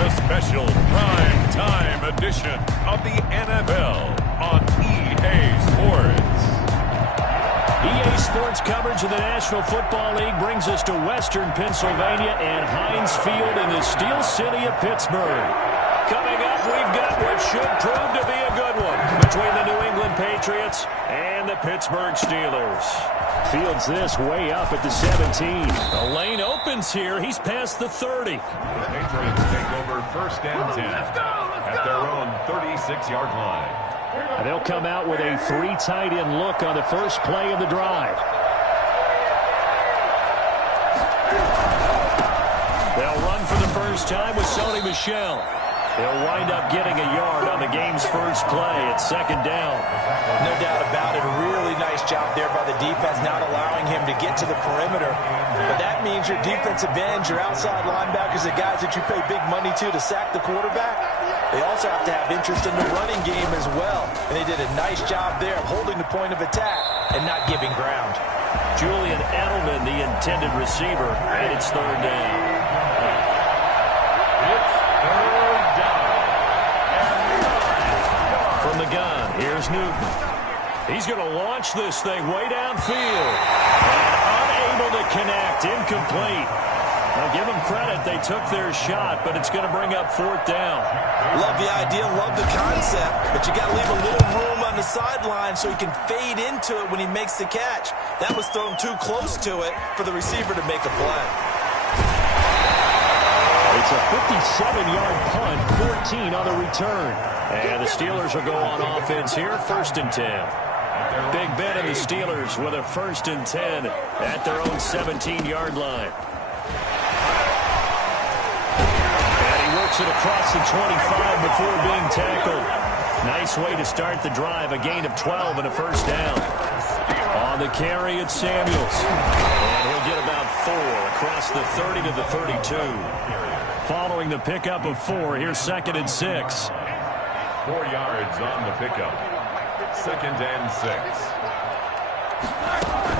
a special prime time edition of the NFL on EA Sports. EA Sports coverage of the National Football League brings us to Western Pennsylvania and Heinz Field in the Steel City of Pittsburgh. Coming up, we've got what should prove to be a good one between the New England Patriots and the Pittsburgh Steelers. Fields this way up at the 17. The lane opens here. He's past the 30. The Patriots take over first and 10 at their own 36-yard line. And they'll come out with a 3 tight end look on the first play of the drive. They'll run for the first time with Sony Michel. They'll wind up getting a yard on the game's first play at second down. No doubt about it. A really nice job there by the defense, not allowing him to get to the perimeter. But that means your defensive ends, your outside linebackers, the guys that you pay big money to sack the quarterback, they also have to have interest in the running game as well. And they did a nice job there of holding the point of attack and not giving ground. Julian Edelman, the intended receiver, and it's third down. From the gun, here's Newton. He's going to launch this thing way downfield. And unable to connect, incomplete. Now, give them credit. They took their shot, but it's going to bring up fourth down. Love the idea, love the concept, but you got to leave a little room on the sideline so he can fade into it when he makes the catch. That was thrown too close to it for the receiver to make a play. It's a 57-yard punt, 14 on the return. And the Steelers will go on offense here, first and 10. Big Ben and the Steelers with a first and 10 at their own 17-yard line. And he works it across the 25 before being tackled. Nice way to start the drive, a gain of 12 and a first down. On the carry, it's Samuels. And he'll get about 4 across the 30 to the 32. Following the pickup of 4, here's second and 6. 4 yards on the pickup. Second and 6.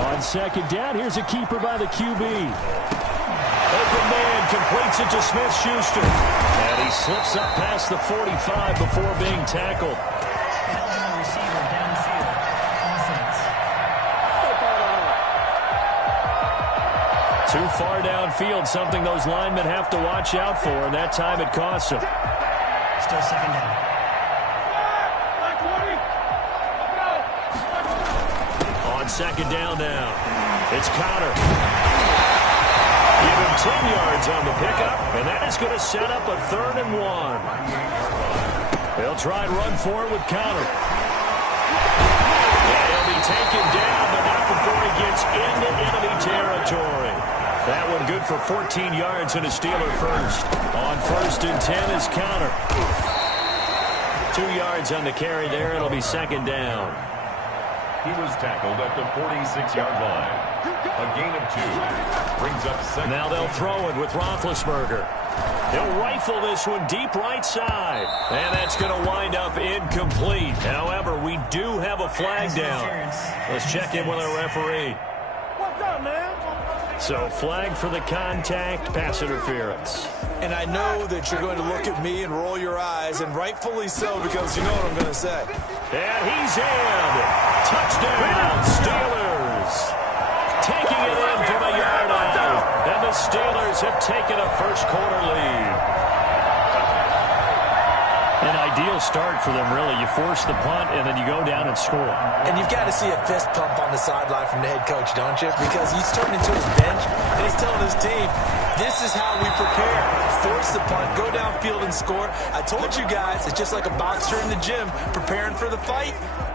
On second down, here's a keeper by the QB. Open man completes it to Smith-Schuster. And he slips up past the 45 before being tackled. Too far downfield, something those linemen have to watch out for, and that time it costs them. Still second down. On second down now, it's Conner. Give him 10 yards on the pickup, and that is going to set up a 3rd and 1. They'll try and run for it with Conner. And he'll be taken down, but not before he gets into enemy territory. That one good for 14 yards and a Steeler first. On first and 10 is Conner. 2 yards on the carry there. It'll be second down. He was tackled at the 46-yard line. A gain of 2. Brings up second. Now they'll throw it with Roethlisberger. He'll rifle this one deep right side. And that's going to wind up incomplete. However, we do have a flag down. Let's check in with our referee. What's up, man? So flag for the contact, pass interference. And I know that you're going to look at me and roll your eyes, and rightfully so, because you know what I'm going to say. And he's in. Touchdown, Steelers. Taking it in from a yard out. And the Steelers have taken a first-quarter lead. An ideal start for them, really. You force the punt, and then you go down and score. And you've got to see a fist pump on the sideline from the head coach, don't you? Because he's turned into his bench, and he's telling his team, this is how we prepare. Force the punt, go downfield and score. I told you guys, it's just like a boxer in the gym preparing for the fight.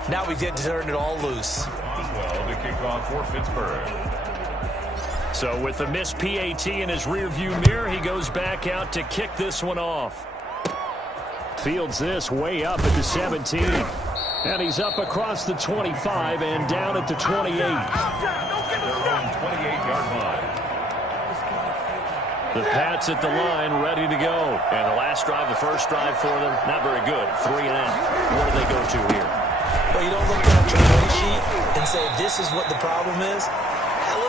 Now we get to turn it all loose. Well, the kickoff for Pittsburgh. So with the missed PAT in his rearview mirror, he goes back out to kick this one off. Fields this way up at the 17. And he's up across the 25 and down at the 28. Their own 28-yard line. The Pats at the line, ready to go. And the last drive, the first drive for them, not very good. 3 and out. Where do they go to here? Well, you don't look at your play sheet and say, this is what the problem is.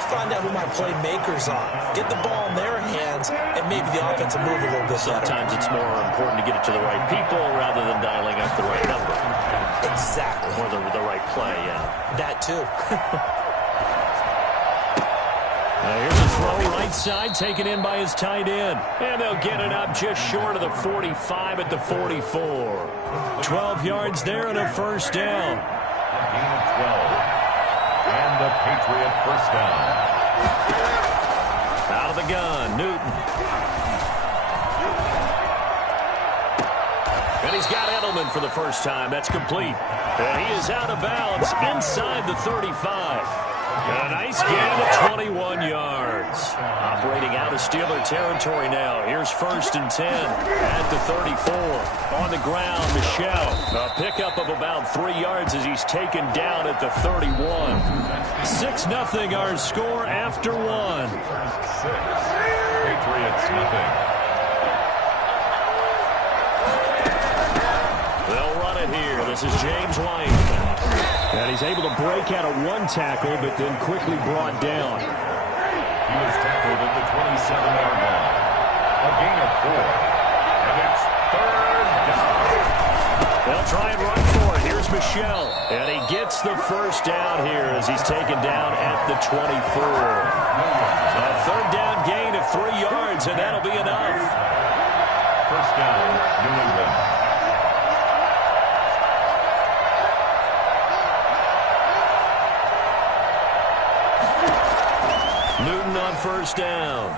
Let's find out who my playmakers are. Get the ball in their hands, and maybe the offense to move a little bit better. Sometimes it's more important to get it to the right people rather than dialing up the right number. Exactly. Or the right play, yeah. That too. Here's a throw right side, taken in by his tight end. And they'll get it up just short of the 45 at the 44. 12 yards there and a first down. Gain of 12. And the Patriot first down. Out of the gun, Newton. And he's got Edelman for the first time. That's complete. And he is out of bounds inside the 35. A nice gain of 21 yards. Operating out of Steeler territory now. Here's 1st and 10 at the 34. On the ground, Michel. A pickup of about 3 yards as he's taken down at the 31. 6-0 our score after 1. Patriots nothing. They'll run it here. This is James White. And he's able to break out of one tackle, but then quickly brought down. He was tackled at the 27-yard line. A gain of 4. And it's 3rd down. They'll try and run for it. Here's Michel. And he gets the first down here as he's taken down at the 24. A 3rd down gain of 3 yards, and that'll be enough. First down, New England. Newton on first down.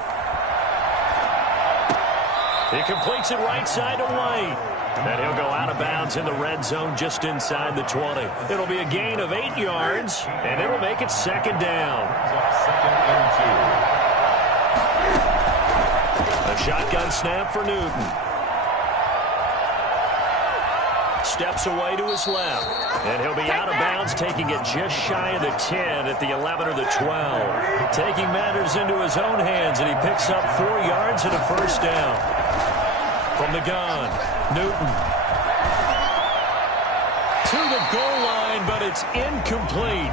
He completes it right side to White. And he'll go out of bounds in the red zone just inside the 20. It'll be a gain of 8 yards, and it'll make it 2nd down. 2nd and 2. A shotgun snap for Newton. Steps away to his left. And he'll be out of bounds, taking it just shy of the 10 at the 11 or the 12. Taking matters into his own hands, and he picks up 4 yards and a first down. From the gun, Newton. To the goal line, but it's incomplete.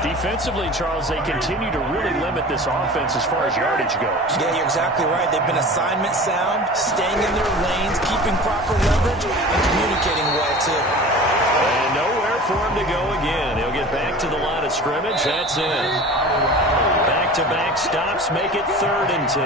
Defensively, Charles, they continue to really limit this offense as far as yardage goes. Yeah, you're exactly right. They've been assignment sound, staying in their lanes, keeping proper leverage, and communicating well, too. And nowhere for him to go again. He'll get back to the line of scrimmage. That's it. Back-to-back stops make it 3rd and 10.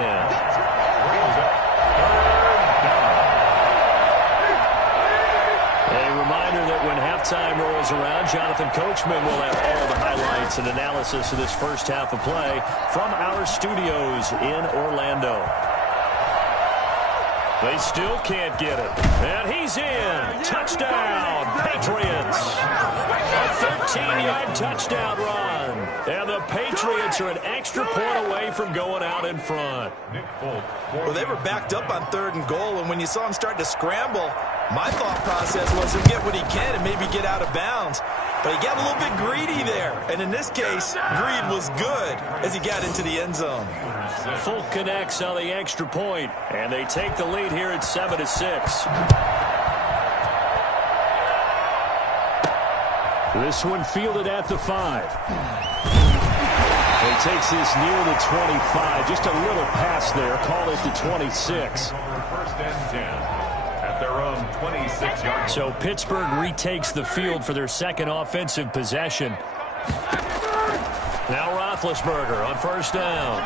That when halftime rolls around, Jonathan Coachman will have all the highlights and analysis of this first half of play from our studios in Orlando. They still can't get it. And he's in. Touchdown, Patriots. A 13-yard touchdown run. And the Patriots are an extra point away from going out in front. Well, they were backed up on 3rd and goal, and when you saw him start to scramble, my thought process was he'll get what he can and maybe get out of bounds. But he got a little bit greedy there. And in this case, greed was good as he got into the end zone. Folk connects on the extra point, and they take the lead here at 7-6. This one fielded at the 5. He takes this near the 25. Just a little pass there. Call it the 26. 1st and 10 at their own 26-yard. So Pittsburgh retakes the field for their 2nd offensive possession. Now Roethlisberger on first down.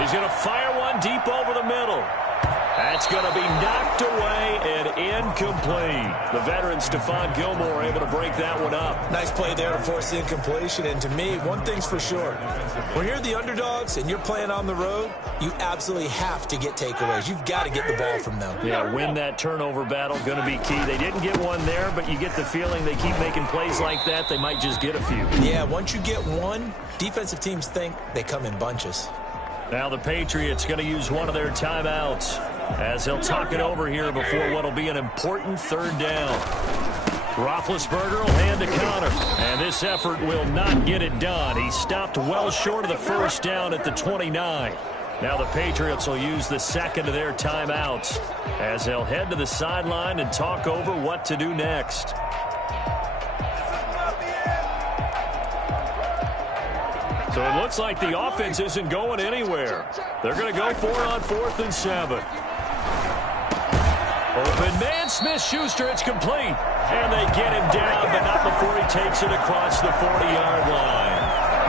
He's going to fire one deep over the middle. That's going to be knocked away and incomplete. The veteran Stephon Gilmore able to break that one up. Nice play there to force the incompletion. And to me, one thing's for sure. When you're the underdogs and you're playing on the road, you absolutely have to get takeaways. You've got to get the ball from them. Yeah, win that turnover battle, going to be key. They didn't get one there, but you get the feeling they keep making plays like that, they might just get a few. Yeah, once you get one, defensive teams think they come in bunches. Now the Patriots going to use one of their timeouts as they'll talk it over here before what will be an important 3rd down. Roethlisberger will hand to Connor, and this effort will not get it done. He stopped well short of the first down at the 29. Now the Patriots will use the 2nd of their timeouts as they'll head to the sideline and talk over what to do next. So it looks like the offense isn't going anywhere. They're going to go for it on 4th and 7. Open man, Smith-Schuster, it's complete. And they get him down, but not before he takes it across the 40-yard line.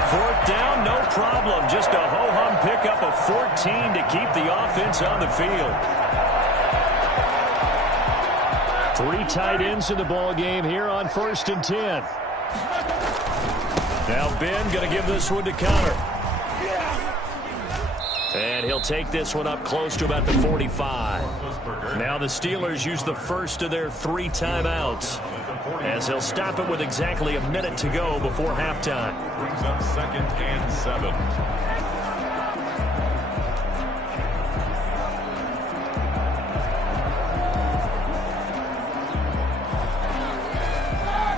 4th down, no problem. Just a ho-hum pickup of 14 to keep the offense on the field. 3 tight ends in the ball game here on 1st and 10. Now Ben going to give this one to Connor. And he'll take this one up close to about the 45. Now the Steelers use the first of their 3 timeouts, as they'll stop it with exactly a minute to go before halftime. Brings up 2nd and 7.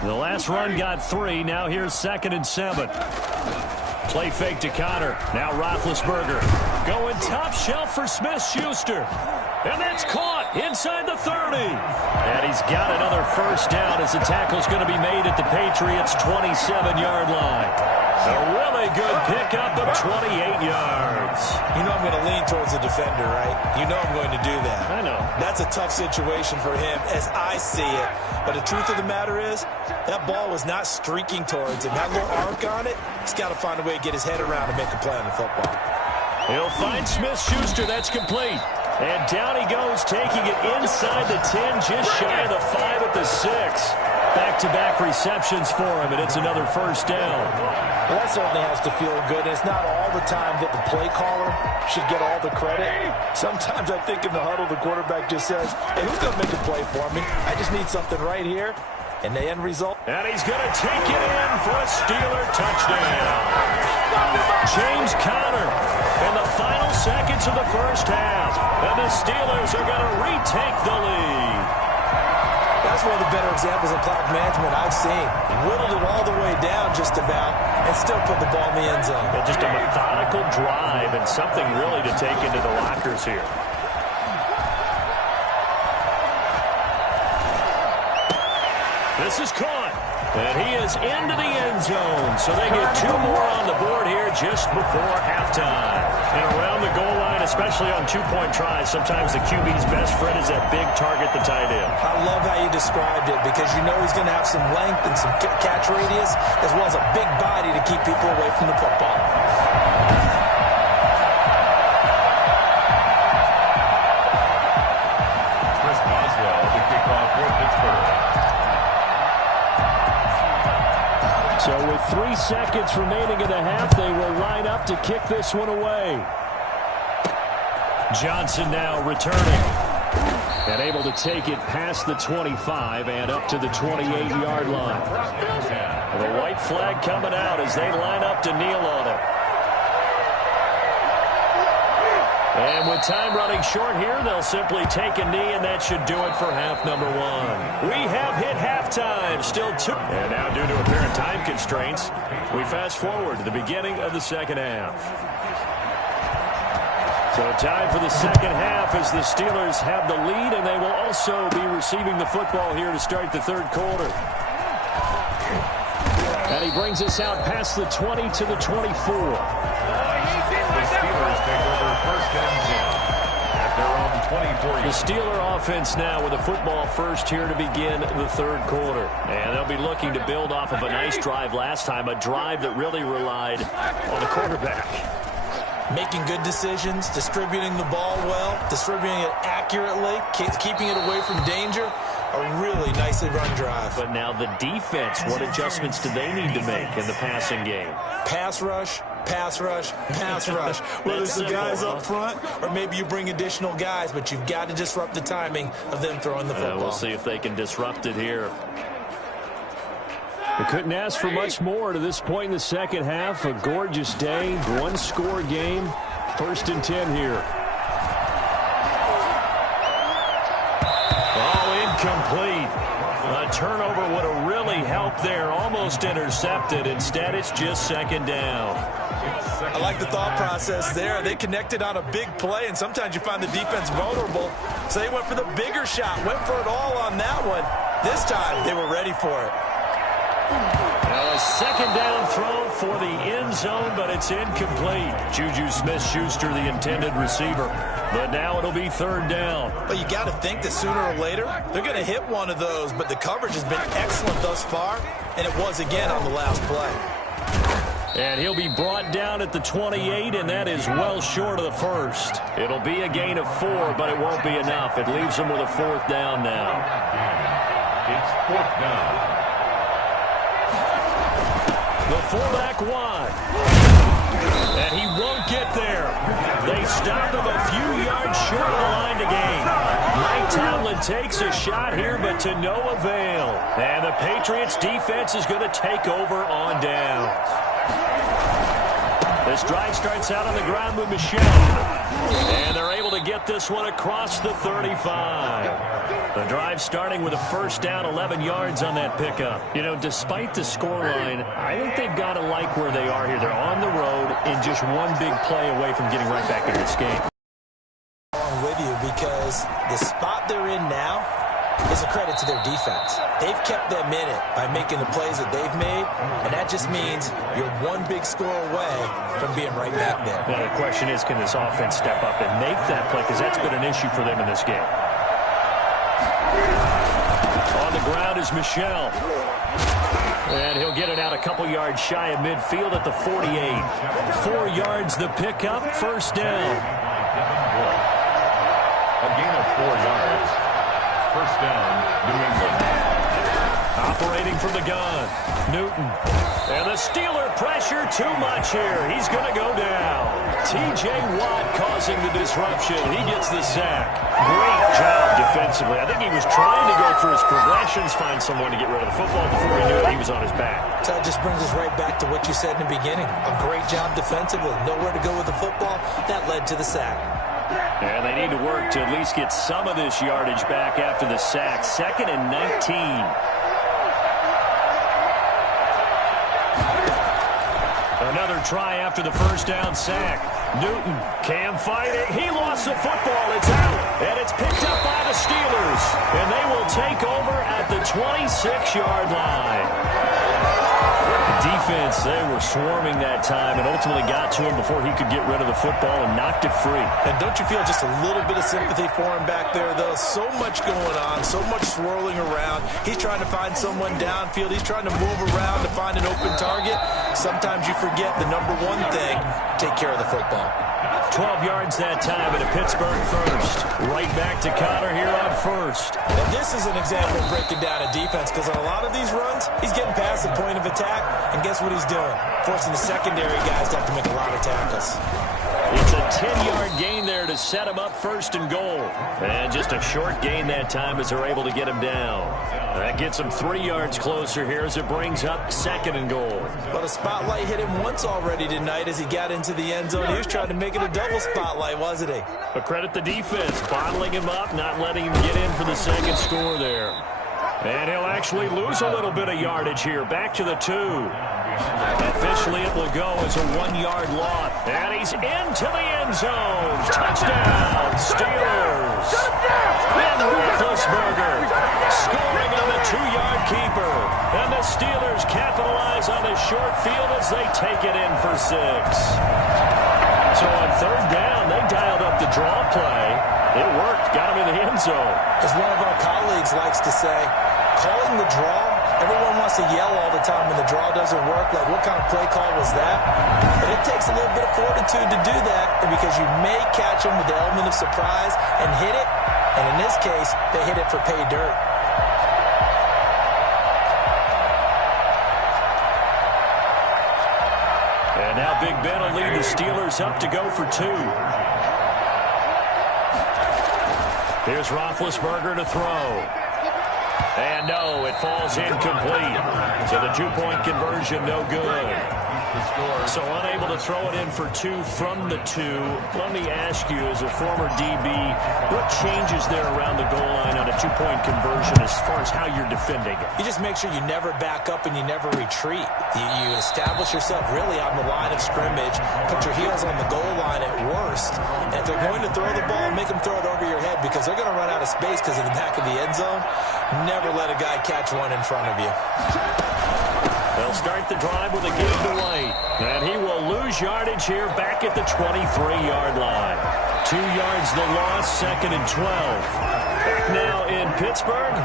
The last run got 3. Now here's 2nd and 7. Play fake to Connor. Now Roethlisberger going top shelf for Smith-Schuster. And that's caught inside the 30. And he's got another first down as the tackle's going to be made at the Patriots' 27-yard line. A really good pickup of 28 yards. You know I'm going to lean towards the defender, right? You know I'm going to do that. I know. That's a tough situation for him as I see it. But the truth of the matter is, that ball was not streaking towards him. That little arc on it, he's got to find a way to get his head around and make a play on the football. He'll find Smith-Schuster. That's complete. And down he goes, taking it inside the 10, just shy of the 5 at the 6. Back-to-back receptions for him, and it's another first down. Well, that certainly has to feel good. It's not all the time that the play caller should get all the credit. Sometimes I think in the huddle, the quarterback just says, hey, who's going to make a play for me? I just need something right here. And the end result. And he's going to take it in for a Steeler touchdown. James Conner in the final seconds of the first half. And the Steelers are going to retake the lead. That's one of the better examples of clock management I've seen. Whittled it all the way down just about and still put the ball in the end zone. Yeah, just a methodical drive and something really to take into the lockers here. This is caught, and he is into the end zone. So they get 2 more on the board here just before halftime. And around the goal line, especially on 2-point tries, sometimes the QB's best friend is that big target, the tight end. I love how you described it because you know he's going to have some length and some catch radius as well as a big body to keep people away from the football. Chris Boswell to kick off for Pittsburgh. So with 3 seconds remaining in the half, they will line up to kick this one away. Johnson now returning. And able to take it past the 25 and up to the 28-yard line. The white flag coming out as they line up to kneel on it. And with time running short here, they'll simply take a knee, and that should do it for half number 1. We have hit halftime, still 2. And now due to apparent time constraints, we fast forward to the beginning of the second half. So time for the second half as the Steelers have the lead, and they will also be receiving the football here to start the third quarter. And he brings us out past the 20 to the 24. The Steelers take over 1st and 10 at their own 24. The Steeler offense now with the football first here to begin the third quarter. And they'll be looking to build off of a nice drive last time, a drive that really relied on the quarterback. Making good decisions, distributing the ball well, distributing it accurately, keeping it away from danger. A really nicely run drive. But now the defense, what adjustments do they need to make in the passing game? Pass rush, pass rush, pass rush. Whether it's the guys up front or maybe you bring additional guys, but you've got to disrupt the timing of them throwing the football. We'll see if they can disrupt it here. We couldn't ask for much more to this point in the second half. A gorgeous day, 1-score game. 1st and 10 here. Incomplete. A turnover would have really helped there. Almost intercepted. Instead, it's just second down. I like the thought process there. They connected on a big play, and sometimes you find the defense vulnerable. So they went for the bigger shot, went for it all on that one. This time, they were ready for it. Now a second down throw for the end zone, but it's incomplete. Juju Smith-Schuster, the intended receiver. But now it'll be third down. But you got to think that sooner or later, they're going to hit one of those. But the coverage has been excellent thus far, and it was again on the last play. And he'll be brought down at the 28, and that is well short of the first. It'll be a gain of 4, but it won't be enough. It leaves them with a fourth down now. It's fourth down. The fullback wide. And he won't get there. They stop him a few yards short of the line to gain. Mike Tomlin takes a shot here, but to no avail. And the Patriots defense is going to take over on downs. This drive starts out on the ground with Michel. And they're able to get this one across the 35. The drive starting with a first down, 11 yards on that pickup. You know, despite the scoreline, I think they've got to like where they are here. They're on the road and just one big play away from getting right back into this game. Along with you, because the spot they're in now is a credit to their defense. They've kept them in it by making the plays that they've made, and that just means you're one big score away from being right back there. Now the question is, can this offense step up and make that play? Because that's been an issue for them in this game. On the ground is Michel. And he'll get it out a couple yards shy of midfield at the 48. 4 yards the pickup, first down. A gain of 4 yards. First down, New England. Operating from the gun, Newton. And the Steeler pressure too much here. He's going to go down. T.J. Watt causing the disruption. He gets the sack. Great job defensively. I think he was trying to go through his progressions, find someone to get rid of the football. Before he knew it, he was on his back. So that just brings us right back to what you said in the beginning. A great job defensively. Nowhere to go with the football. That led to the sack. And they need to work to at least get some of this yardage back after the sack. 2nd and 19. Another try after the first down sack. Newton, Cam fighting. He lost the football. It's out. And it's picked up by the Steelers. And they will take over at the 26-yard line. Defense, they were swarming that time and ultimately got to him before he could get rid of the football and knocked it free. And don't you feel just a little bit of sympathy for him back there, though? So much going on, so much swirling around. He's trying to find someone downfield. He's trying to move around to find an open target. Sometimes you forget the number one thing, take care of the football. 12 yards that time and a Pittsburgh first. Right back to Connor here on first. And this is an example of breaking down a defense, because on a lot of these runs, he's getting past the point of attack, and guess what he's doing? Forcing the secondary guys to have to make a lot of tackles. It's a 10-yard gain there to set him up first and goal. And just a short gain that time as they're able to get him down. That gets him 3 yards closer here as it brings up 2nd and goal. But a spotlight hit him once already tonight as he got into the end zone. He was trying to make it a double spotlight, wasn't he? But credit the defense, bottling him up, not letting him get in for the second score there. And he'll actually lose a little bit of yardage here. Back to the 2. Officially, it will go as a 1-yard loss. And he's into the end zone. Touchdown, Steelers. And Roethlisberger scoring on the 2-yard keeper. And the Steelers capitalize on the short field as they take it in for 6. So on third down, they dialed up the draw play. It worked, got him in the end zone. As one of our colleagues likes to say, calling the draw, everyone wants to yell all the time when the draw doesn't work, like what kind of play call was that? But it takes a little bit of fortitude to do that, because you may catch them with the element of surprise and hit it, and in this case, they hit it for pay dirt. And now Big Ben will lead the Steelers up to go for 2. Here's Roethlisberger to throw. And no, it falls incomplete. So the 2-point conversion, no good. So unable to throw it in for 2 from the 2. Let me ask you, as a former DB, what changes there around the goal line on a 2-point conversion as far as how you're defending it? You just make sure you never back up and you never retreat. You establish yourself really on the line of scrimmage, put your heels on the goal line at worst, and if they're going to throw the ball, make them throw it over your head, because they're going to run out of space because of the back of the end zone. Never let a guy catch one in front of you. They'll start the drive with a give to White. And he will lose yardage here back at the 23-yard line. 2 yards the loss, 2nd and 12. Back now in Pittsburgh.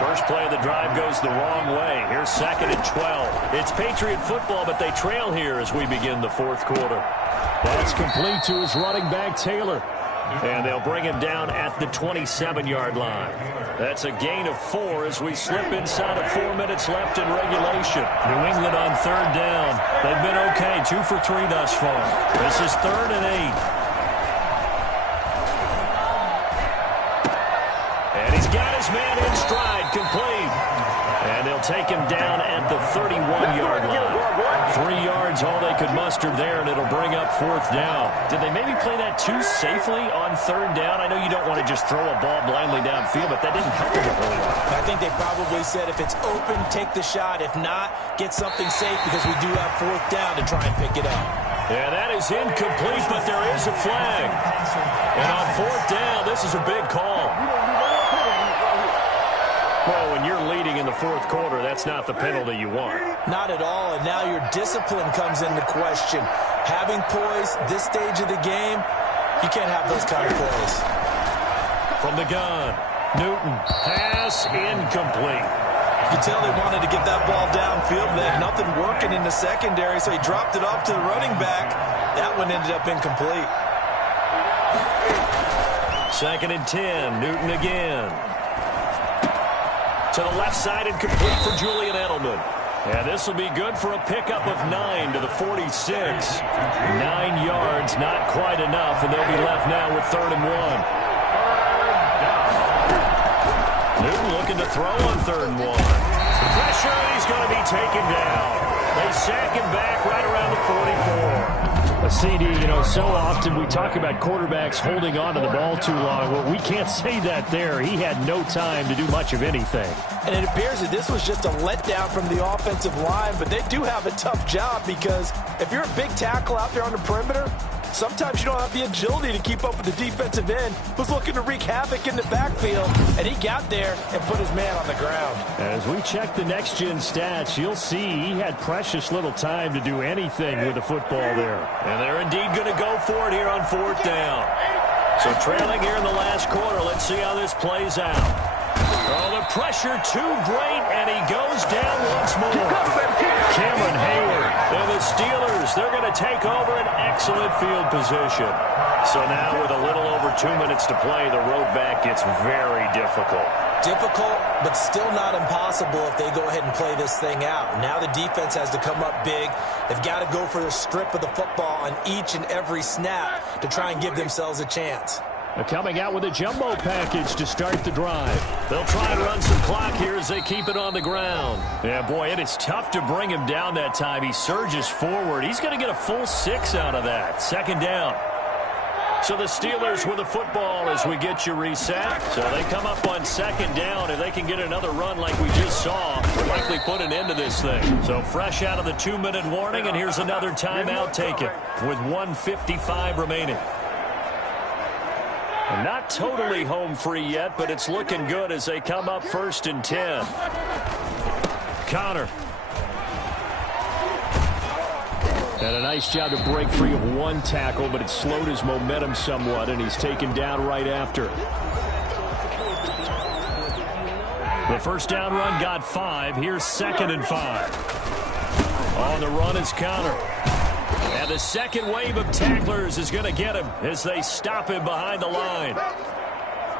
First play of the drive goes the wrong way. Here's 2nd and 12. It's Patriot football, but they trail here as we begin the 4th quarter. That's complete to his running back, Taylor. And they'll bring him down at the 27-yard line. That's a gain of 4 as we slip inside of 4 minutes left in regulation. New England on 3rd down. They've been okay, 2 for 3 thus far. This is 3rd and 8. And he's got his man in stride, complete. And they'll take him down at the 31-yard line. 3 yards, all they could muster there, and it'll bring up 4th down. Did they maybe play that too safely on 3rd down? I know you don't want to just throw a ball blindly downfield, but that didn't help them a whole lot. I think they probably said if it's open, take the shot. If not, get something safe because we do have 4th down to try and pick it up. Yeah, that is incomplete, but there is a flag. And on 4th down, this is a big call. Well, when you're leading in the 4th quarter, that's not the penalty you want. Not at all, and now your discipline comes into question. Having poise this stage of the game, you can't have those kind of plays. From the gun, Newton, pass incomplete. You can tell they wanted to get that ball downfield. They had nothing working in the secondary, so he dropped it off to the running back. That one ended up incomplete. 2nd and 10, Newton again. To the left side and complete for Julian Edelman. And this will be good for a pickup of 9 to the 46. 9 yards, not quite enough, and they'll be left now with 3rd and 1. Newton looking to throw on 3rd and 1. Pressure, and he's going to be taken down. They sack him back right around the 44. A CD, so often we talk about quarterbacks holding on to the ball too long. Well, we can't say that there. He had no time to do much of anything. And it appears that this was just a letdown from the offensive line, but they do have a tough job because if you're a big tackle out there on the perimeter, sometimes you don't have the agility to keep up with the defensive end who's looking to wreak havoc in the backfield, and he got there and put his man on the ground. As we check the next-gen stats, you'll see he had precious little time to do anything with the football there. And they're indeed going to go for it here on 4th down. So trailing here in the last quarter, let's see how this plays out. Oh, the pressure too great, and he goes down once more. Cameron Hayward and the Steelers, they're going to take over an excellent field position. So now with a little over 2 minutes to play, the road back gets very difficult. Difficult, but still not impossible if they go ahead and play this thing out. Now the defense has to come up big. They've got to go for the strip of the football on each and every snap to try and give themselves a chance. They're coming out with a jumbo package to start the drive. They'll try and run some clock here as they keep it on the ground. Yeah, boy, it is tough to bring him down that time. He surges forward. He's going to get a full 6 out of that. 2nd down. So the Steelers with the football as we get you reset. So they come up on 2nd down. If they can get another run like we just saw, we'll likely put an end to this thing. So fresh out of the 2-minute warning, and here's another timeout taken with 1:55 remaining. And not totally home free yet, but it's looking good as they come up 1st and 10. Connor. And a nice job to break free of one tackle, but it slowed his momentum somewhat, and he's taken down right after. The first down run got 5. Here's 2nd and 5. On the run is Connor. And the second wave of tacklers is going to get him as they stop him behind the line.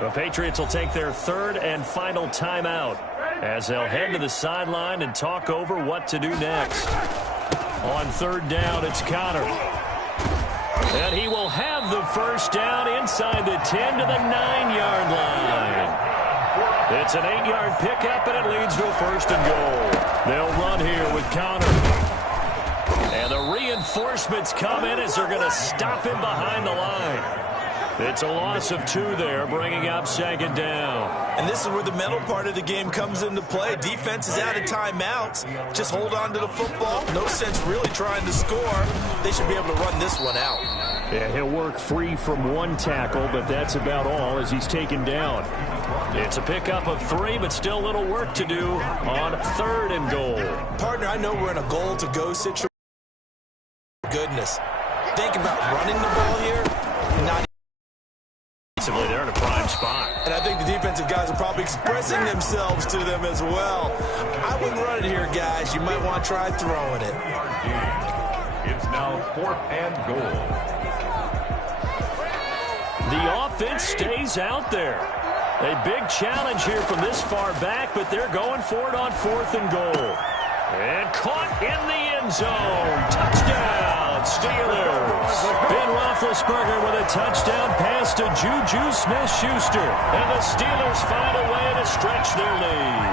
The Patriots will take their 3rd and final timeout as they'll head to the sideline and talk over what to do next. On 3rd down, it's Connor. And he will have the first down inside the 10 to the 9-yard line. It's an 8-yard pickup, and it leads to a 1st and goal. They'll run here with Connor. And the reinforcements come in as they're going to stop him behind the line. It's a loss of 2 there, bringing up 2nd down. And this is where the mental part of the game comes into play. Defense is out of timeouts. Just hold on to the football. No sense really trying to score. They should be able to run this one out. Yeah, he'll work free from one tackle, but that's about all as he's taken down. It's a pickup of 3, but still a little work to do on 3rd and goal. Partner, I know we're in a goal-to-go situation. Goodness. Think about running the ball here. Not they're in a prime spot. And I think the defensive guys are probably expressing themselves to them as well. I wouldn't run it here, guys. You might want to try throwing it. It's now 4th and goal. The offense stays out there. A big challenge here from this far back, but they're going for it on 4th and goal. And caught in the end zone. Touchdown, Steelers. Ben Roethlisberger with a touchdown pass to Juju Smith-Schuster. And the Steelers find a way to stretch their lead.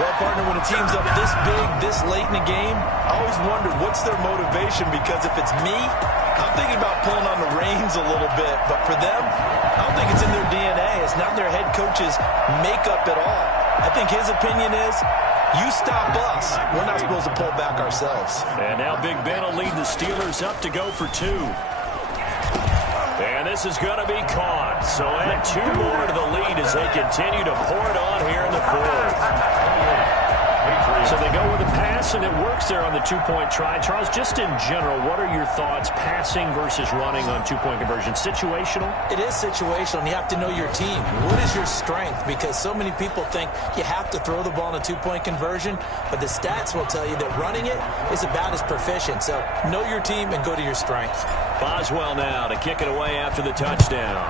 Well, partner, when a team's up this big, this late in the game, I always wonder what's their motivation, because if it's me, I'm thinking about pulling on the reins a little bit. But for them, I don't think it's in their DNA. It's not their head coach's makeup at all. I think his opinion is, you stop us. We're not supposed to pull back ourselves. And now Big Ben will lead the Steelers up to go for 2. And this is going to be caught. So add 2 more to the lead as they continue to pour it on here in the 4th. So they go with a pass, and it works there on the 2-point try. Charles, just in general, what are your thoughts passing versus running on 2-point conversion? Situational? It is situational, and you have to know your team. What is your strength? Because so many people think you have to throw the ball in a 2-point conversion, but the stats will tell you that running it is about as proficient. So know your team and go to your strength. Boswell now to kick it away after the touchdown.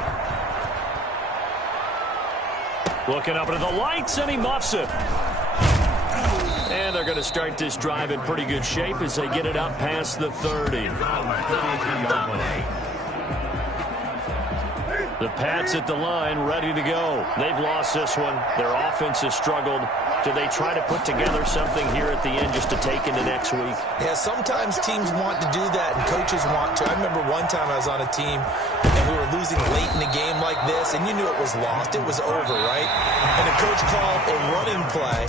Looking up into the lights, and he muffs it. And they're going to start this drive in pretty good shape as they get it up past the 30. The Pats at the line, ready to go. They've lost this one. Their offense has struggled. Do they try to put together something here at the end just to take into next week? Yeah, sometimes teams want to do that and coaches want to. I remember one time I was on a team and we were losing late in the game like this, and you knew it was lost. It was over, right? And the coach called a running play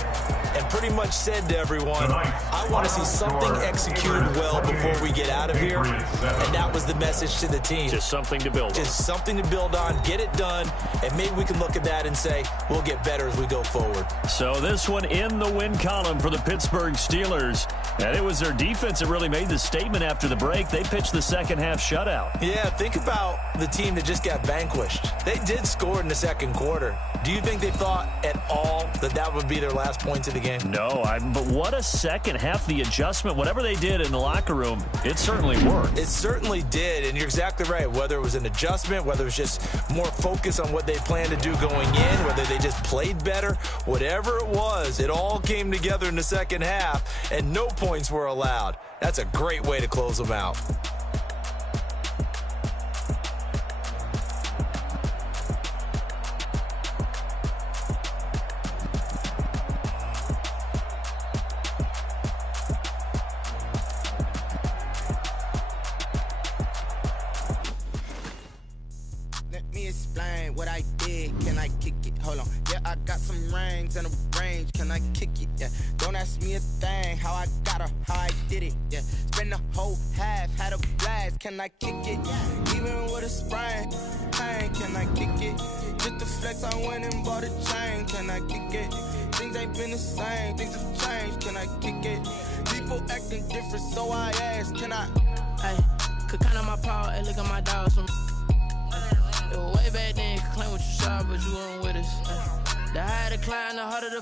and pretty much said to everyone, I want to see something executed well before we get out of here. And that was the message to the team. Just something to build on. Just something to build on, get it done, and maybe we can look at that and say, we'll get better as we go forward. So this one in the win column for the Pittsburgh Steelers. And it was their defense that really made the statement after the break. They pitched the second-half shutout. Yeah, think about the team that just got vanquished. They did score in the second quarter. Do you think they thought at all that that would be their last points of the game? No, but what a second half. The adjustment, whatever they did in the locker room, it certainly worked. It certainly did, and you're exactly right. Whether it was an adjustment, whether it was just more focus on what they planned to do going in, whether they just played better, whatever it was, it all came together in the second half, and no points were allowed. That's a great way to close them out. What I did, can I kick it? Hold on, yeah, I got some rings and a range, can I kick it? Yeah, don't ask me a thing, how I got her, how I did it. Yeah, spend the whole half, had a blast, can I kick it? Even with a sprain, pain, can I kick it? Just the flex, I went and bought a chain, can I kick it? Things ain't been the same, things have changed, can I kick it? People acting different, so I asked, can I? Hey, could count on my power, hey, look at my dogs from. Way back then, could claim what you saw, but you weren't with us. The higher the climb, the harder the